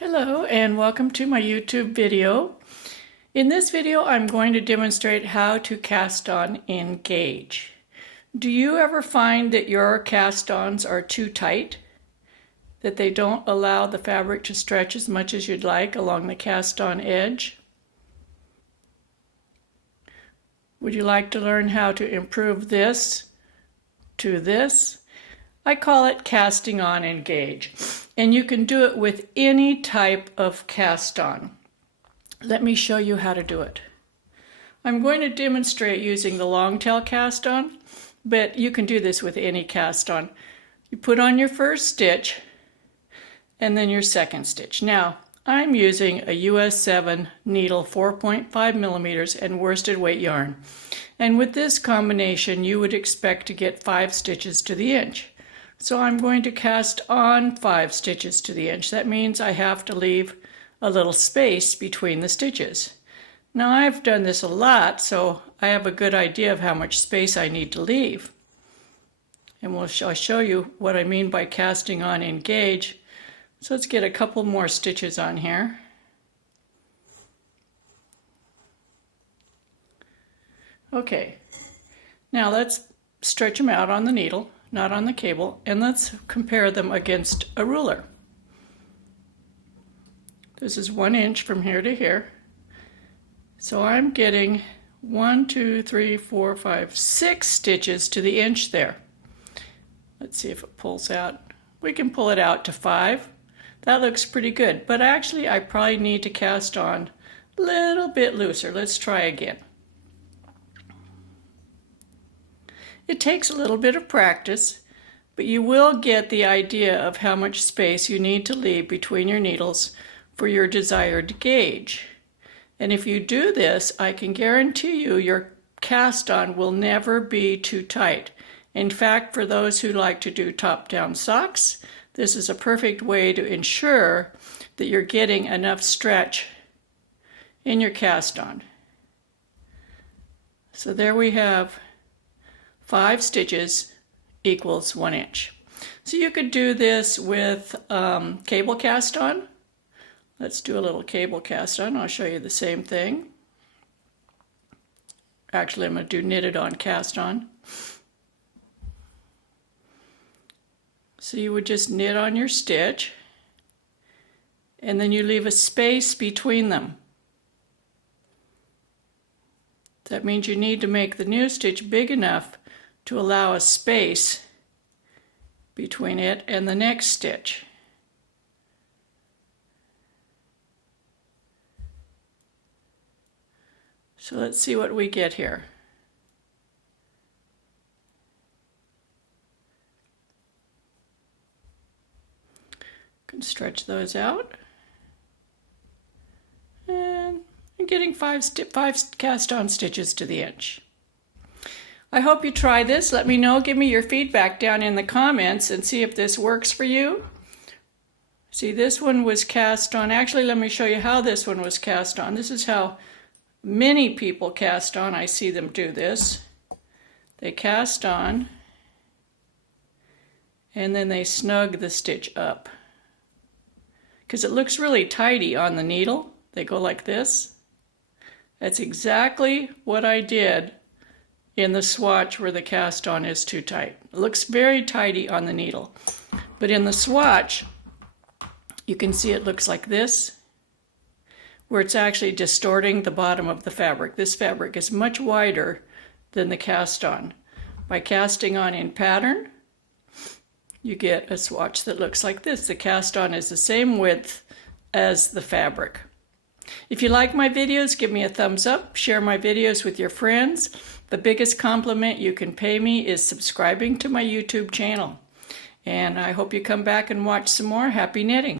Hello and welcome to my YouTube video. In this video I'm going to demonstrate how to cast on in gauge. Do you ever find that your cast-ons are too tight? That they don't allow the fabric to stretch as much as you'd like along the cast-on edge? Would you like to learn how to improve this to this? I call it casting on in gauge, and you can do it with any type of cast on. Let me show you how to do it. I'm going to demonstrate using the long tail cast on, but you can do this with any cast on. You put on your first stitch and then your second stitch. Now I'm using a US 7 needle 4.5 millimeters and worsted weight yarn, and with this combination you would expect to get 5 stitches to the inch. So I'm going to cast on 5 stitches to the inch. That means I have to leave a little space between the stitches. Now I've done this a lot, so I have a good idea of how much space I need to leave. And I'll show you what I mean by casting on in gauge. So let's get a couple more stitches on here. Okay, now let's stretch them out on the needle, not on the cable, and let's compare them against a ruler. This is 1 inch from here to here. So I'm getting 1, 2, 3, 4, 5, 6 stitches to the inch there. Let's see if it pulls out. We can pull it out to 5. That looks pretty good, but actually I probably need to cast on a little bit looser. Let's try again. It takes a little bit of practice, but you will get the idea of how much space you need to leave between your needles for your desired gauge. And if you do this, I can guarantee you your cast on will never be too tight. In fact, for those who like to do top-down socks, this is a perfect way to ensure that you're getting enough stretch in your cast on. So there we have 5 stitches equals 1 inch. So you could do this with cable cast on. Let's do a little cable cast on. I'll show you the same thing. Actually, I'm going to do knitted on cast on. So you would just knit on your stitch, and then you leave a space between them. That means you need to make the new stitch big enough to allow a space between it and the next stitch. So let's see what we get here. Can stretch those out. And I'm getting 5 cast on stitches to the inch. I hope you try this. Let me know. Give me your feedback down in the comments and see if this works for you. See, this one was cast on. Actually, let me show you how this one was cast on. This is how many people cast on. I see them do this. They cast on and then they snug the stitch up. Because it looks really tidy on the needle. They go like this. That's exactly what I did in the swatch where the cast on is too tight. It looks very tidy on the needle. But in the swatch, you can see it looks like this, where it's actually distorting the bottom of the fabric. This fabric is much wider than the cast on. By casting on in pattern, you get a swatch that looks like this. The cast on is the same width as the fabric. If you like my videos, give me a thumbs up, share my videos with your friends. The biggest compliment you can pay me is subscribing to my YouTube channel. And I hope you come back and watch some more. Happy knitting!